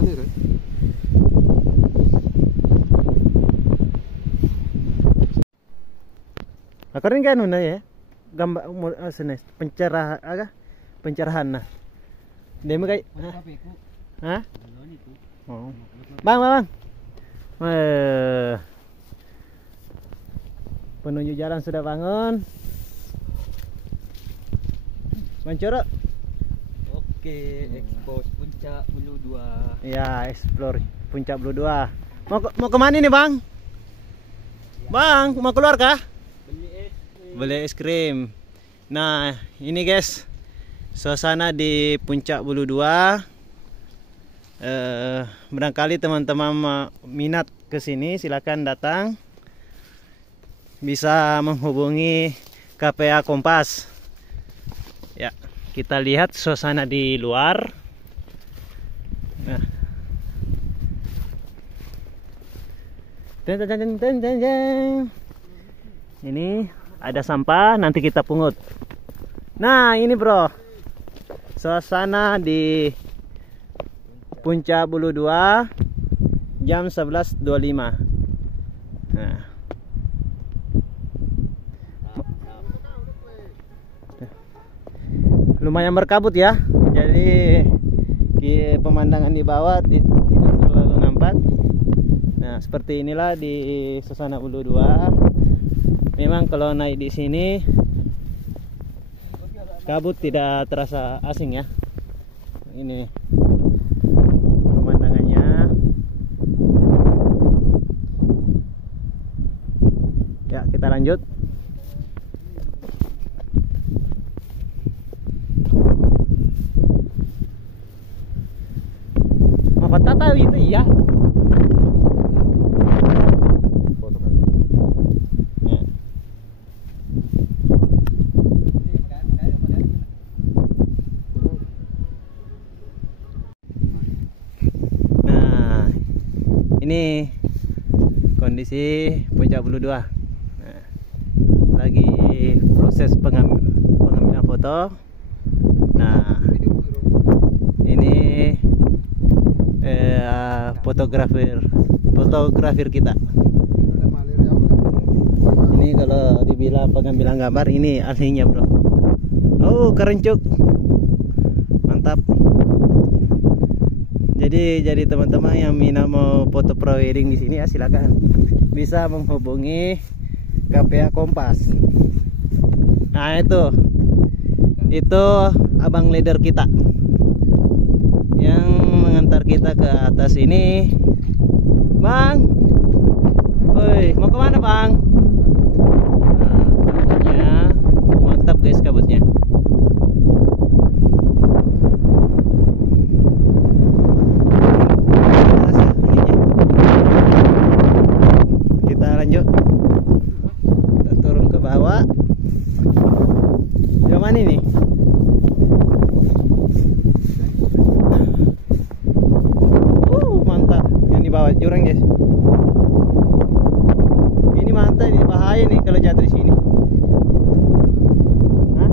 Mana kan? Akarin kan una ya. Gambar senes pencerah aga pencerahan nah. Demo kayak hah? Oh. Bang. Penunjuk jalan sudah bangun. Mancoro. Oke, ekspos Puncak Bulu 2. Ya, explore Puncak Bulu 2. Mau kemana nih, Bang? Bang, mau keluar kah? Beli es krim. Nah, ini guys, suasana di Puncak Bulu 2. Barangkali teman-teman minat ke sini, silakan datang. Bisa menghubungi KPA Kompas. Ya, kita lihat suasana di luar. Nah. Ini ada sampah, nanti kita pungut. Nah, ini bro, suasana di Puncak Bulu 2 jam 11.25. Nah. Lumayan berkabut ya, jadi pemandangan di bawah tidak terlalu nampak. Nah, seperti inilah di suasana Bulu 2. Memang kalau naik di sini kabut tidak terasa asing ya. Ini pemandangannya. Ya, kita lanjut. Kota tahu itu ya. Nah, ini kondisi Puncak Bulu 2. Nah, lagi proses pengambilan foto. Nah, ini fotografer kita. Ini kalau dibilang pengambilan gambar, ini aslinya bro. Oh, keren cuk, mantap. Jadi teman-teman yang minat mau foto pre-wedding di sini ya, silakan bisa menghubungi KPA Kompas. Nah, itu abang leader kita yang mengantar kita ke atas ini. Bang, woi, mau kemana bang? Nah, kabutnya mantap guys, kabutnya. Kita lanjut, kita turun ke bawah. Yang mana ini? Mantap, yang di bawah jurang guys. Ini mantap, ini bahaya nih kalau jatuh di sini. Hah?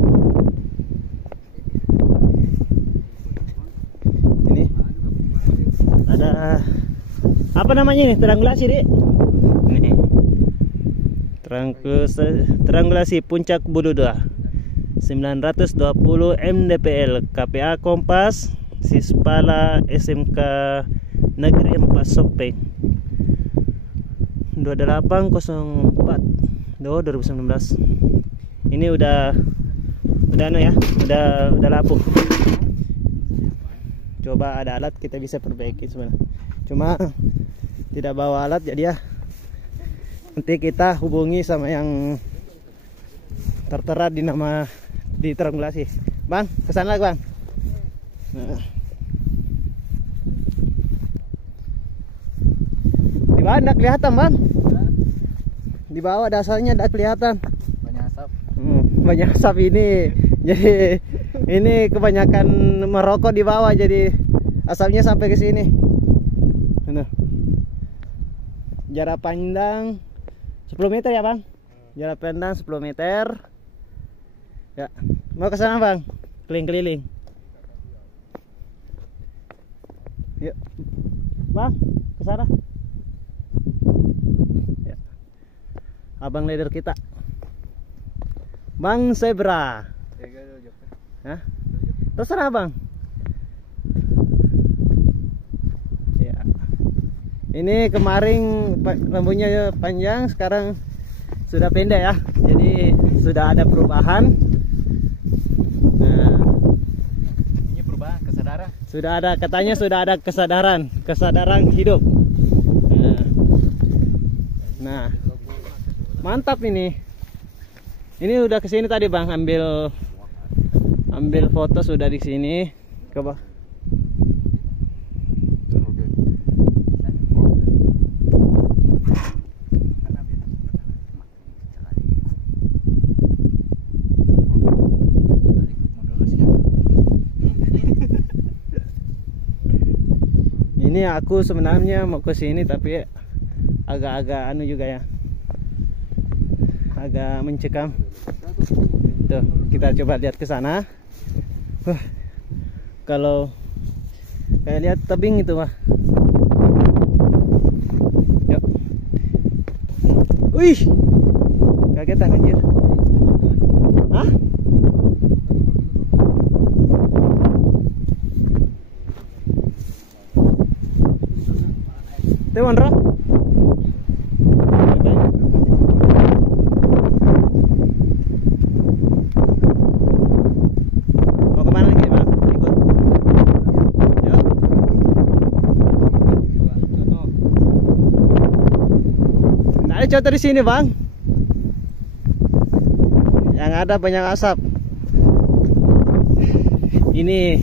Ini ada apa namanya ini? Triangulasi deh. Ini triangulasi Puncak Bulu 2 920 mdpl KPA Kompas Sispala SMK Negeri 4 Sopeng 2804 2019. Ini udah anu ya, udah lapuk. Coba ada alat kita bisa perbaiki sebenarnya. Cuma tidak bawa alat jadi ya. Nanti kita hubungi sama yang tertera di nama di triangulasi. Bang, kesana bang. Nah. Di bawah enggak kelihatan bang. Di bawah dasarnya enggak kelihatan. Banyak asap. Banyak asap ini. Jadi ini kebanyakan merokok di bawah, jadi asapnya sampai ke sini. Jarak pandang 10 meter ya bang. Jarak pandang 10 meter. Ya, mau ke sana bang, keliling-keliling. Yuk. Bang, ke sana. Ya. Abang leader kita. Bang Zebra. Hah? Terserah Bang. Ya. Ini kemarin rambutnya panjang, sekarang sudah pendek ya. Jadi sudah ada perubahan. Nah, Ini perubahan kesadaran. sudah ada, katanya sudah ada kesadaran hidup. Nah, mantap ini. Ini udah kesini tadi Bang, ambil foto sudah di sini. Coba. Ini aku sebenarnya mau ke sini tapi agak-agak anu juga ya. Agak mencekam. Tuh, kita coba lihat ke sana. Wah. Kalau kayak lihat tebing itu, Wah. Yuk. Wih. Kagetan anjir. Hah? Tewan Ra? Mau kemana lagi Bang? Ikut. Yuk. Nggak ada contoh di sini Bang. Yang ada banyak asap. Ini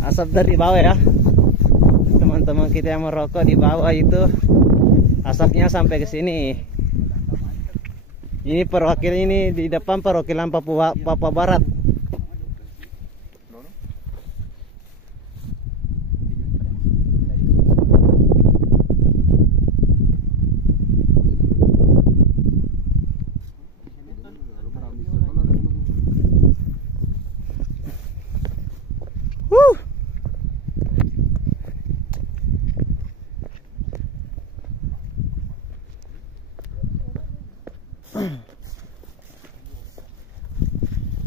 asap dari bawah ya. Teman-teman kita yang merokok di bawah itu asapnya sampai ke sini. Ini perwakilan, ini di depan perwakilan Papua Barat.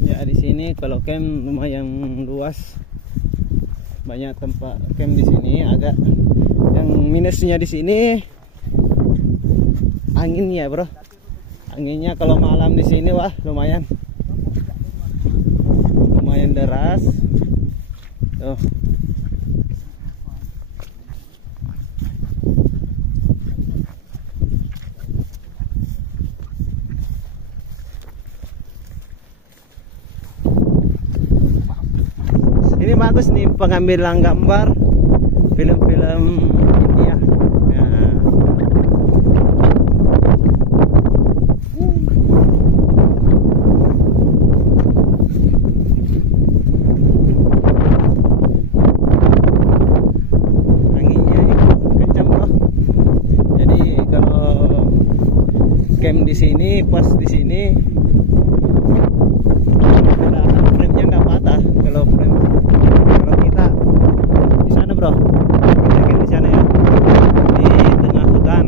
Ya di sini kalau camp lumayan luas, banyak tempat camp di sini. Agak yang minusnya di sini anginnya bro, anginnya kalau malam di sini wah lumayan deras. Tuh. Ini bagus nih pengambilan gambar film-film India. Ya. Anginnya kencang bro. Jadi kalau camp di sini, pas di sini frame-nya nggak patah. Kalau kita di sana bro, kita camp di sana ya, di tengah hutan.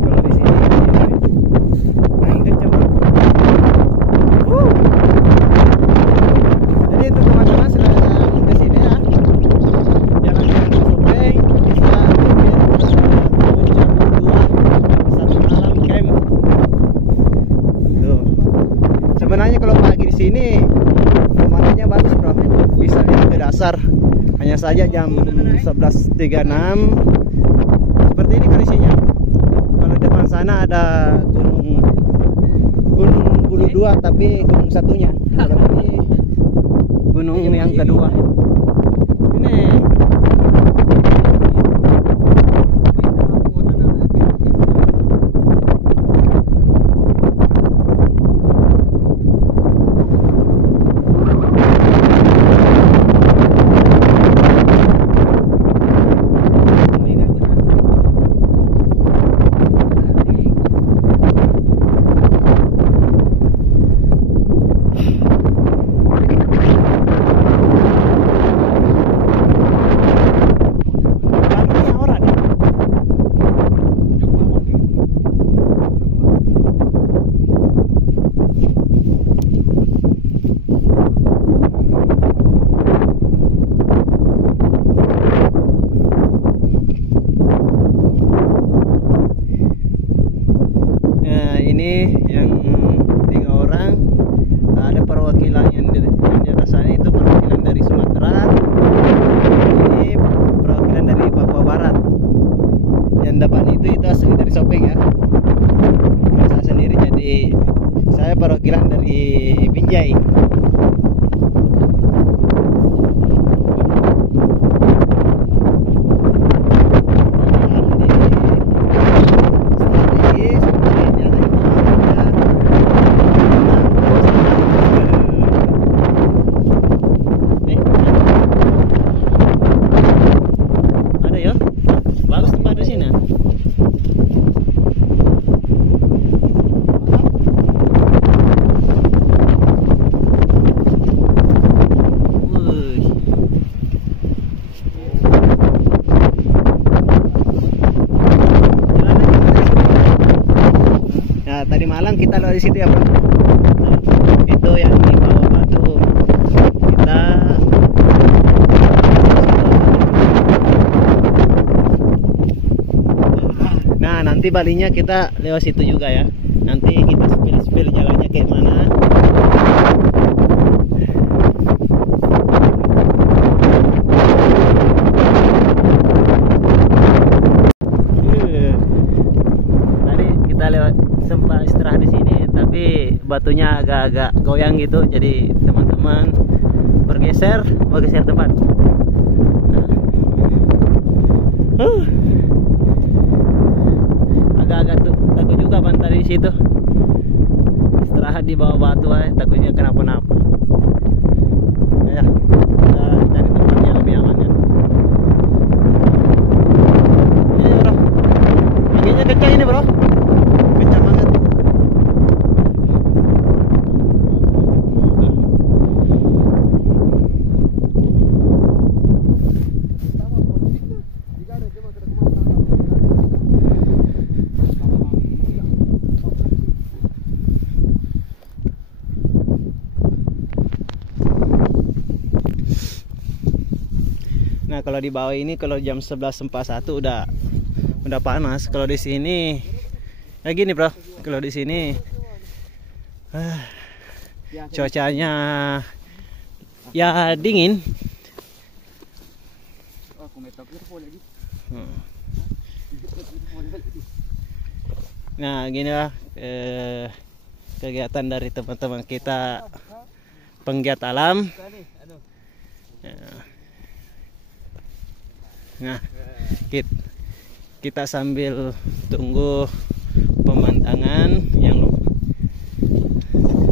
Kalau di sini angin kencang bro. Jadi itu teman-teman silahkan ke sini ya, jalan-jalan ke Sopeng, bisa Puncak Bulu 2 satu malam camp. Tuh. Sebenarnya kalau pagi di sini pemandangannya bagus bro, bisa lihat ke dasar. Hanya saja jam 11.36 seperti ini kondisinya. Kalau depan sana ada gunung Bulu 2 tapi gunung satunya. Kalau ini gunung yang kedua. Ini kita lewat di situ ya bro. Itu yang di bawah batu. Kita nah nanti balinya kita lewat situ juga ya. Nanti kita spill jalannya kayak mana. Tadi kita lewat sempat istirahat di sini, tapi batunya agak-agak goyang gitu. Jadi teman-teman bergeser tempat. Agak-agak takut juga bantar di situ. Istirahat di bawah batu takutnya kenapa-napa. Ya, kita cari tempat yang lebih aman ya. Ini bro, anginnya kencang ini bro, kencang banget. Nah kalau di bawah ini kalau jam 11.41 udah panas. Kalau di sini ya gini bro, kalau di sini cuacanya ya dingin. Nah gini lah kegiatan dari teman-teman kita penggiat alam. Nah, kita sambil tunggu pemandangan yang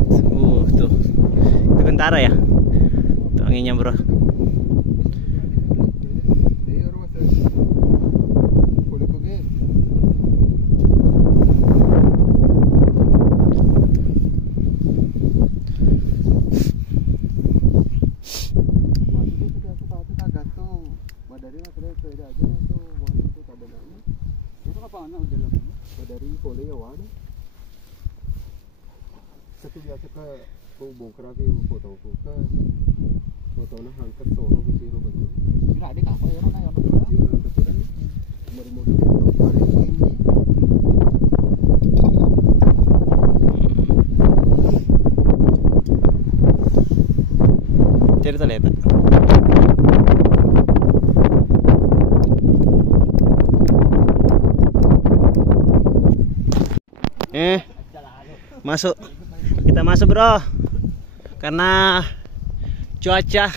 tuh itu kentara ya, tuh anginnya bro. Dari boleh ya wan. Satu biasa ke bongkar lagi foto na hangkat solo ke siro betul. Ini ada apa ya orang yang Ya keturan model itu ada ini. Cerita leta. Masuk, kita masuk bro, karena cuaca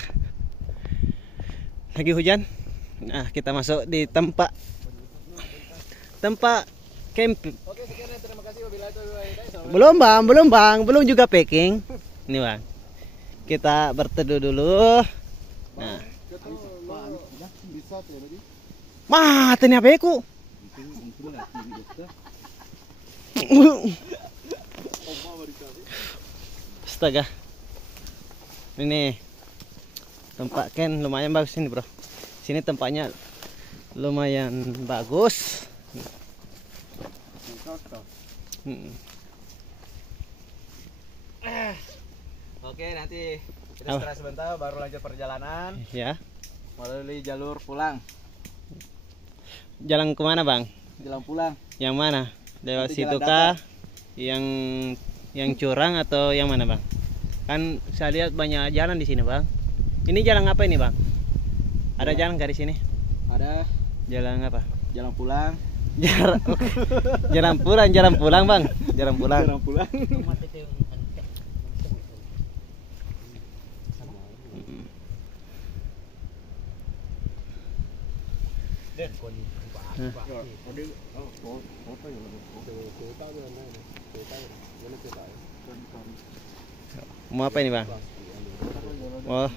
lagi hujan. Nah kita masuk di tempat camping. Oke, sekian ya, terima kasih. Belum bang, belum juga packing. Ini bang, kita berteduh dulu. Nah, mah tadi apa ku? Astaga, ini tempat Ken lumayan bagus ini bro. Sini tempatnya lumayan bagus. Oke, nanti kita istirahat sebentar baru lanjut perjalanan Ya. melalui jalur pulang. Jalan kemana bang? Jalan pulang. Yang mana? Lewat Nanti situ jalan kah? Yang curang atau yang mana bang? Kan saya lihat banyak jalan di sini bang. Ini jalan apa ini bang? Ada jalan nggak di sini? Ada Jalan apa? jalan pulang. Jalan pulang bang. Jalan pulang. Jalan pulang. Mau apa ini bang? Oh.